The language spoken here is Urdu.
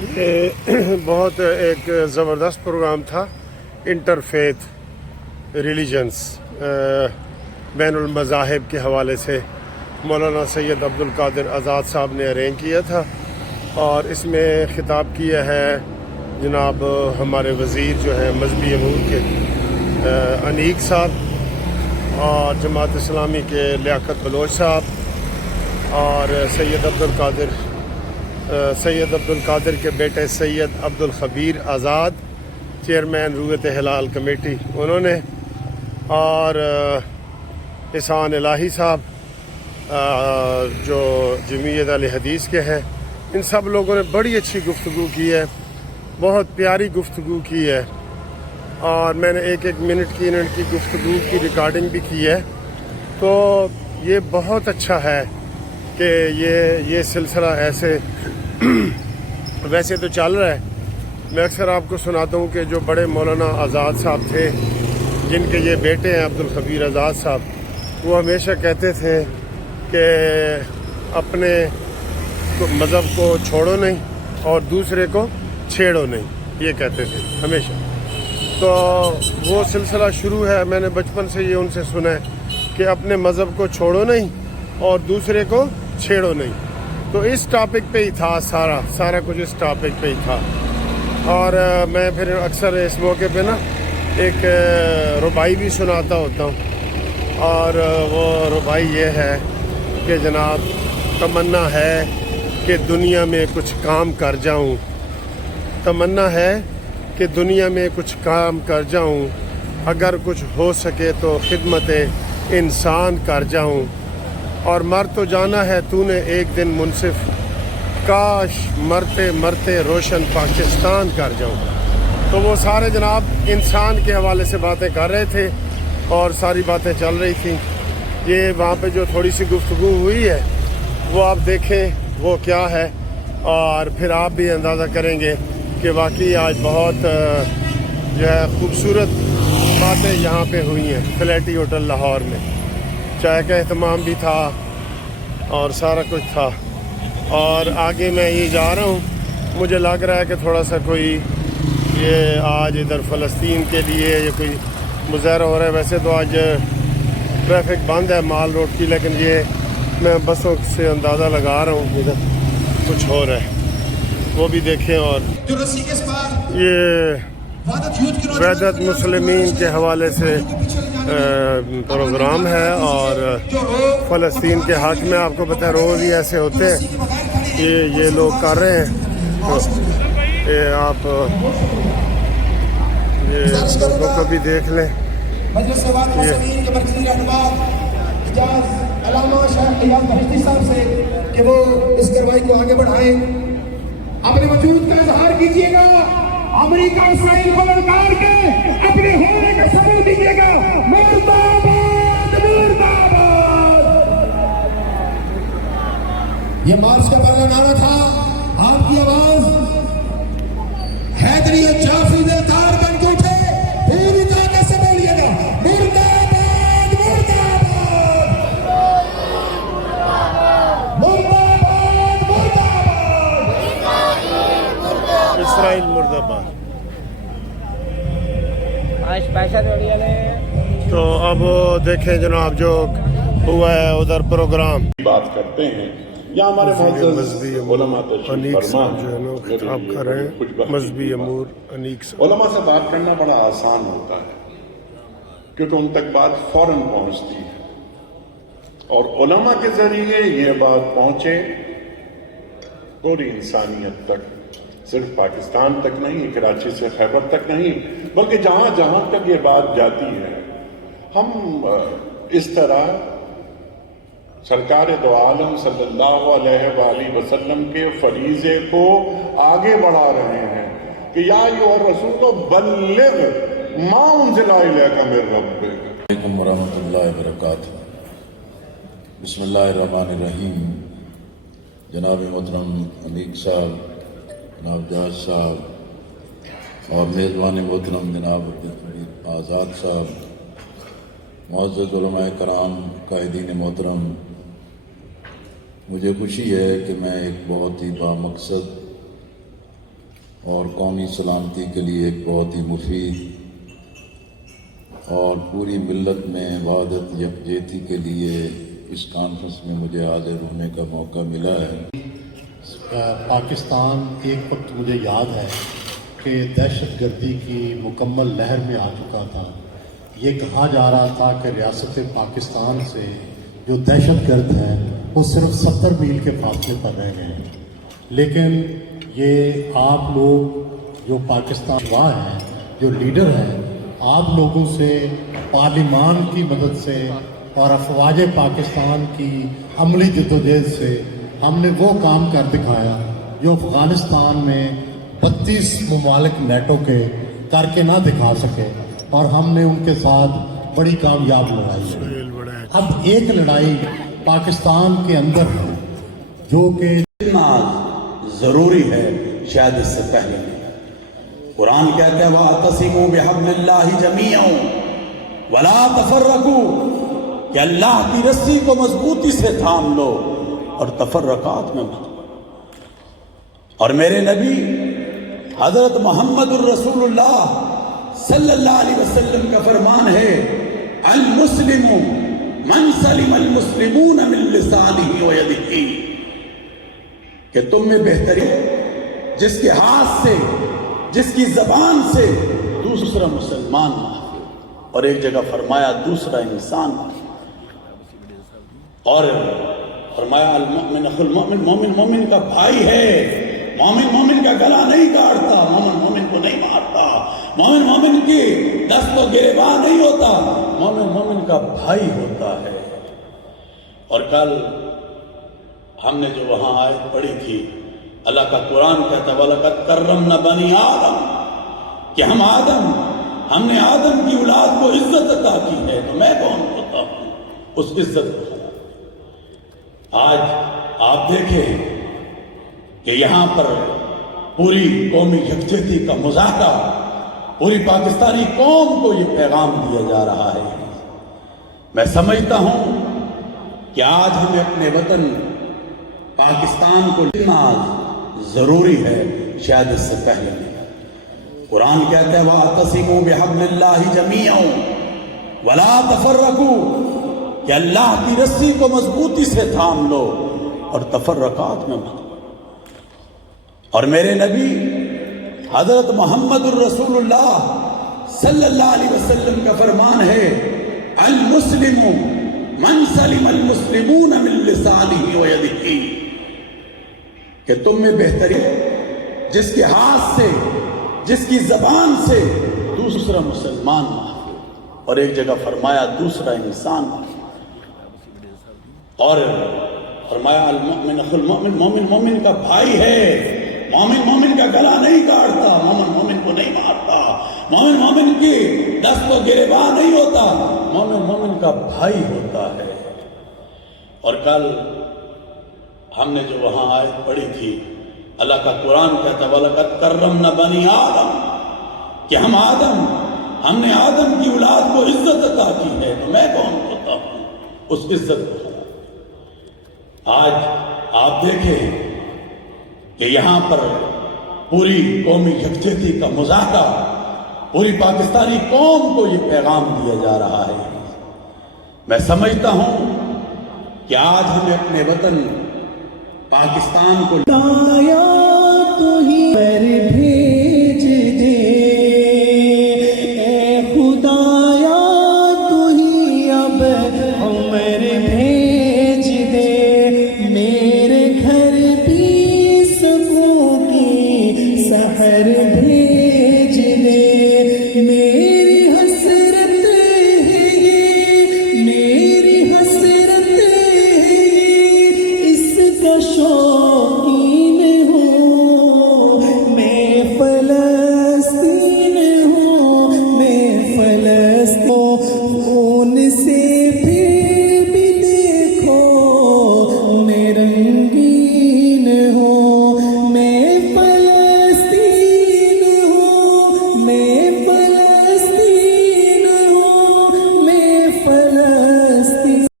یہ بہت ایک زبردست پروگرام تھا، انٹرفیتھ ریلیجنس بین المذاہب کے حوالے سے مولانا سید عبدالقادر آزاد صاحب نے ارینج کیا تھا، اور اس میں خطاب کیا ہے جناب ہمارے وزیر جو ہیں مذہبی امور کے انیک صاحب، اور جماعت اسلامی کے لیاقت بلوچ صاحب، اور سید عبدالقادر کے بیٹے سید عبدالخبیر آزاد، چیئرمین رویت ہلال کمیٹی انہوں نے، اور احسان الہی صاحب جو جمعیت اہل حدیث کے ہیں، ان سب لوگوں نے بڑی اچھی گفتگو کی ہے، بہت پیاری گفتگو کی ہے، اور میں نے ایک منٹ کی گفتگو کی ریکارڈنگ بھی کی ہے۔ تو یہ بہت اچھا ہے کہ یہ سلسلہ ایسے ویسے تو چل رہا ہے۔ میں اکثر آپ کو سناتا ہوں کہ جو بڑے مولانا آزاد صاحب تھے، جن کے یہ بیٹے ہیں عبدالخبیر آزاد صاحب، وہ ہمیشہ کہتے تھے کہ اپنے مذہب کو چھوڑو نہیں اور دوسرے کو چھیڑو نہیں، یہ کہتے تھے ہمیشہ۔ تو وہ سلسلہ شروع ہے، میں نے بچپن سے یہ ان سے سنا ہے کہ اپنے مذہب کو چھوڑو نہیں اور دوسرے کو چھیڑو نہیں۔ تو اس ٹاپک پہ ہی تھا سارا کچھ اس ٹاپک پہ ہی تھا۔ اور میں پھر اکثر اس موقع پہ نا ایک ربائی بھی سناتا ہوتا ہوں، اور وہ ربائی یہ ہے کہ جناب تمنا ہے کہ دنیا میں کچھ کام کر جاؤں، تمنا ہے کہ دنیا میں کچھ کام کر جاؤں، اگر کچھ ہو سکے تو خدمت انسان کر جاؤں، اور مر تو جانا ہے تو نے ایک دن منصف، کاش مرتے مرتے روشن پاکستان کر جاؤں۔ تو وہ سارے جناب انسان کے حوالے سے باتیں کر رہے تھے، اور ساری باتیں چل رہی تھیں۔ یہ وہاں پہ جو تھوڑی سی گفتگو ہوئی ہے وہ آپ دیکھیں وہ کیا ہے، اور پھر آپ بھی اندازہ کریں گے کہ واقعی آج بہت جو ہے خوبصورت باتیں یہاں پہ ہوئی ہیں فلیٹی ہوٹل لاہور میں۔ چائے کا اہتمام بھی تھا اور سارا کچھ تھا، اور آگے میں یہ جا رہا ہوں، مجھے لگ رہا ہے کہ تھوڑا سا کوئی یہ آج ادھر فلسطین کے لیے یہ کوئی مظاہرہ ہو رہا ہے۔ ویسے تو آج ٹریفک بند ہے مال روڈ کی، لیکن یہ میں بسوں سے اندازہ لگا رہا ہوں ادھر کچھ ہو رہا ہے، وہ بھی دیکھیں۔ اور یہ وحدت مسلمین کے حوالے سے پروگرام ہے، اور فلسطین کے حق میں آپ کو پتہ ہے روز ہی ایسے ہوتے ہیں، یہ لوگ کر رہے ہیں۔ یہ آپ یہ لوگوں کو بھی دیکھ لیں، علامہ شیخ ایاز بہشتی صاحب سے کہ وہ اس کارروائی کو آگے بڑھائیں، اپنے وجود کا اظہار کیجیے گا، امریکہ اسرائیل کو للکار کے اپنے ہونے کا ثبوت دیجیے گا۔ مرد آباد، مرد آباد۔ یہ مارچ کا پہلا نعرہ تھا، آپ کی آواز حیدری اور جعفری نے تار بن کے اٹھے، پوری طاقت سے بولیے گا، مرد آباد، مرد آباد، مرد آباد، مرد آباد، اسرائیل مرد آباد۔ تو اب دیکھیں جناب جو ہوا ہے ادھر پروگرام، بات کرتے ہیں یا ہمارے معزز مذہبی علماء امور تشریف انیک فرما صاحب جو ہے نا خطاب کر رہے ہیں، مذہبی امور انیک صاحب۔ علماء سے بات کرنا بڑا آسان ہوتا ہے کیونکہ ان تک بات فوراً پہنچتی ہے، اور علماء کے ذریعے یہ بات پہنچے پوری انسانیت تک، صرف پاکستان تک نہیں، کراچی سے خیبر تک نہیں، بلکہ جہاں جہاں تک یہ بات جاتی ہے، ہم اس طرح سرکار دو عالم صلی اللہ علیہ وآلہ وسلم کے فریضے کو آگے بڑھا رہے ہیں کہ یا ایھا الرسول بلغ ما انزل الیک من ربک۔ علیکم ورحمۃ اللہ وبرکاتہ۔ بسم اللہ الرحمن الرحیم۔ جناب محترم انیک صاحب، جناب جاج صاحب، اور میزبان محترم جناب عبدالخبیر آزاد صاحب، معزز علماء کرام، قائدین محترم، مجھے خوشی ہے کہ میں ایک بہت ہی بامقصد اور قومی سلامتی کے لیے ایک بہت ہی مفید اور پوری ملت میں وحدت یکجہتی کے لیے اس کانفرنس میں مجھے حاضر ہونے کا موقع ملا ہے۔ پاکستان ایک وقت مجھے یاد ہے کہ دہشت گردی کی مکمل لہر میں آ چکا تھا۔ یہ کہا جا رہا تھا کہ ریاست پاکستان سے جو دہشت گرد ہیں وہ صرف 70 میل کے فاصلے پر رہ گئے ہیں، لیکن یہ آپ لوگ جو پاکستان واہ ہیں، جو لیڈر ہیں، آپ لوگوں سے پارلیمان کی مدد سے اور افواج پاکستان کی عملی جدوجہد سے ہم نے وہ کام کر دکھایا جو افغانستان میں 32 ممالک نیٹو کے کر کے نہ دکھا سکے، اور ہم نے ان کے ساتھ بڑی کامیاب لڑائی لڑی۔ اب ایک لڑائی پاکستان کے اندر ہے جو کہ ضروری ہے، شاید اس سے پہلے قرآن کہتا ہے وَاعْتَصِمُوا بِحَبْلِ اللَّهِ جَمِيعًا وَلَا تَفَرَّقُوا، کہ اللہ کی رسی کو مضبوطی سے تھام لو اور تفرقات میں مت۔ اور میرے نبی حضرت محمد الرسول اللہ صلی اللہ علیہ وسلم کا فرمان ہے المسلم من سلم المسلمون من لسانہ ویدہ، کہ تم میں بہترین جس کے ہاتھ سے، جس کی زبان سے دوسرا مسلمان محفوظ، اور ایک جگہ فرمایا دوسرا انسان محفوظ، اور فرمایا المؤمن اخو المؤمن، مومن مومن کا بھائی ہے، مومن مومن کا گلا نہیں کاٹتا، مومن مومن کو نہیں مارتا، مومن مومن کی دست و گریباں نہیں ہوتا، مومن مومن کا بھائی ہوتا ہے۔ اور کل ہم نے جو وہاں آیت پڑھی تھی، اللہ کا قرآن کہتا ہے وَلَقَدْ كَرَّمْنَا بَنِي آدم، کہ ہم نے آدم کی اولاد کو عزت عطا کی ہے، تو میں کون ہوتا ہوں اس عزت کو۔ آج آپ دیکھیں کہ یہاں پر پوری قومی یکجہتی کا مظاہرہ، پوری پاکستانی قوم کو یہ پیغام دیا جا رہا ہے۔ میں سمجھتا ہوں کہ آج ہمیں اپنے وطن پاکستان کو ضروری ہے، شاید اس سے پہلے قرآن کہتا ہے وَاعْتَصِمُوا بِحَبْلِ اللَّهِ جَمِيعًا وَلَا تَفَرَّقُوا، کہ اللہ کی رسی کو مضبوطی سے تھام لو اور تفرقات میں مت۔ اور میرے نبی حضرت محمد الرسول اللہ صلی اللہ علیہ وسلم کا فرمان ہے المسلم من سلم المسلمون من لسانہ ویدہ، کہ تم میں بہترین جس کے ہاتھ سے، جس کی زبان سے دوسرا مسلمان محفوظ، اور ایک جگہ فرمایا دوسرا انسان محفوظ، اور فرمایا المؤمن اخو المؤمن، مومن مومن کا بھائی ہے، مومن مومن کا گلا نہیں کاٹتا، مومن مومن کو نہیں مارتا، مومن مومن کی دست و گریباں نہیں ہوتا، مومن مومن کا بھائی ہوتا ہے۔ اور کل ہم نے جو وہاں آیت پڑھی تھی، اللہ کا قرآن کہتا ہے وَلَقَدْ كَرَّمْنَا بَنِي آدم، کہ ہم نے آدم کی اولاد کو عزت عطا کی ہے، تو میں کون ہوتا ہوں اس عزت کو۔ آج آپ دیکھیں کہ یہاں پر پوری قومی یکجہتی کا مظاہرہ، پوری پاکستانی قوم کو یہ پیغام دیا جا رہا ہے۔ میں سمجھتا ہوں کہ آج ہمیں اپنے وطن پاکستان کو